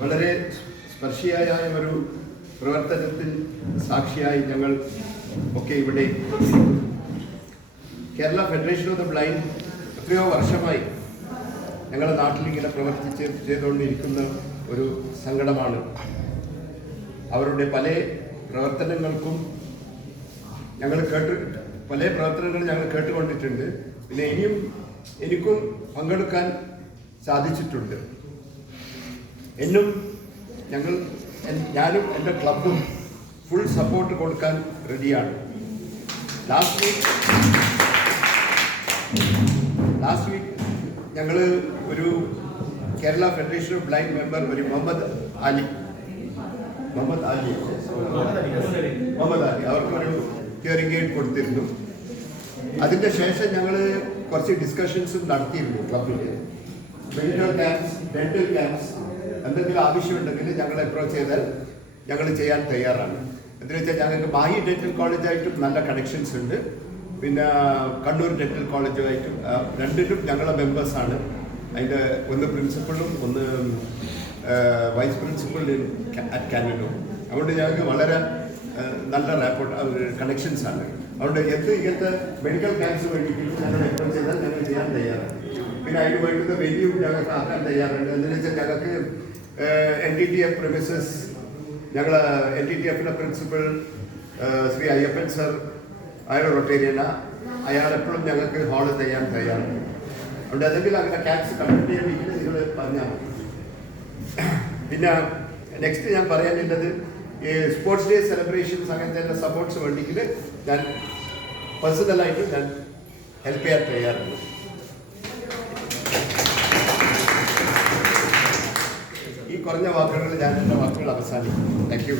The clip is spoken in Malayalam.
വളരെ സ്പർശിയായ ഒരു പ്രവർത്തനത്തിൽ സാക്ഷിയായി ഞങ്ങൾ ഒക്കെ ഇവിടെ Kerala federation of the blind എത്രയോ വർഷമായി ഞങ്ങളുടെ നാട്ടിലിങ്ങനെ ചെയ്തുകൊണ്ടിരിക്കുന്ന ഒരു സങ്കടമാണ്. അവരുടെ പല പ്രവർത്തനങ്ങൾക്കും പല പ്രവർത്തനങ്ങൾ ഞങ്ങൾ കേട്ടുകൊണ്ടിട്ടുണ്ട്. പിന്നെ എനിക്കും പങ്കെടുക്കാൻ സാധിച്ചിട്ടുണ്ട്. ഞാനും എൻ്റെ ക്ലബും ഫുൾ സപ്പോർട്ട് കൊടുക്കാൻ റെഡിയാണ്. ലാസ്റ്റ് വീക്ക് ഞങ്ങൾ ഒരു Kerala federation of blind member ഒരു മുഹമ്മദ് അലി അവർക്കൊരു ഹിയറിംഗ് എയ്ഡ് കൊടുത്തിരുന്നു. അതിൻ്റെ ശേഷം ഞങ്ങൾ കുറച്ച് ഡിസ്കഷൻസും നടത്തിയിരുന്നു ക്ലബിൽ. മെഡിക്കൽ ക്യാമ്പ്സ്, ഡെന്റൽ ക്യാമ്പ്സ് എന്തെങ്കിലും ആവശ്യമുണ്ടെങ്കിൽ ഞങ്ങൾ അപ്രോച്ച് ചെയ്താൽ ഞങ്ങൾ ചെയ്യാൻ തയ്യാറാണ്. എന്ന് വെച്ചാൽ ഞങ്ങൾക്ക് മാഹി ഡെന്റൽ കോളേജായിട്ടും നല്ല കണക്ഷൻസ് ഉണ്ട്. പിന്നെ കണ്ണൂർ ഡെന്റൽ കോളേജുമായിട്ടും രണ്ടിലും ഞങ്ങളെ മെമ്പേഴ്സാണ്. അതിൻ്റെ ഒന്ന് പ്രിൻസിപ്പളും ഒന്ന് വൈസ് പ്രിൻസിപ്പളും അറ്റ് കാനഡോ. അതുകൊണ്ട് ഞങ്ങൾക്ക് വളരെ നല്ല കണക്ഷൻസാണ്. അതുകൊണ്ട് ഇങ്ങനത്തെ മെഡിക്കൽ ക്യാമ്പ്സ് വേണ്ടിയിട്ട് ഞങ്ങൾ അപ്രോച്ച് ചെയ്താൽ ഞങ്ങൾ ചെയ്യാൻ തയ്യാറാണ്. പിന്നെ അതിന് വേണ്ടുന്ന വെന്യൂ ഞങ്ങൾക്ക് ആക്കാൻ തയ്യാറുണ്ട്. എന്ന് വെച്ചാൽ ഞങ്ങൾക്ക് NTTF പ്രിമിസസ്, ഞങ്ങൾ NTTFിൻ്റെ പ്രിൻസിപ്പൽ ശ്രീ അയ്യപ്പൻ സർ റൊട്ടേരിയന, അയാളെപ്പോഴും ഞങ്ങൾക്ക് ഹാള് തയ്യാറാണ്. അതുകൊണ്ട് എന്തെങ്കിലും അങ്ങനെ ക്യാമ്പ്സ് കണ്ടക്ട് ചെയ്യാൻ നിങ്ങൾ പറഞ്ഞാൽ മതി. പിന്നെ നെക്സ്റ്റ് ഞാൻ പറയാനുള്ളത് ഈ സ്പോർട്സ് ഡേ സെലിബ്രേഷൻസ് അങ്ങനത്തെ സപ്പോർട്ട്സ് വേണ്ടിയെങ്കിൽ ഞാൻ പേഴ്സണലായിട്ട് ഞാൻ ഹെൽപ്പ് ചെയ്യാൻ തയ്യാറുണ്ട്. ഈ കുറഞ്ഞ വാക്കുകളിൽ ഞാൻ എൻ്റെ വാക്കുകൾ അവസാനിക്കും. Thank you.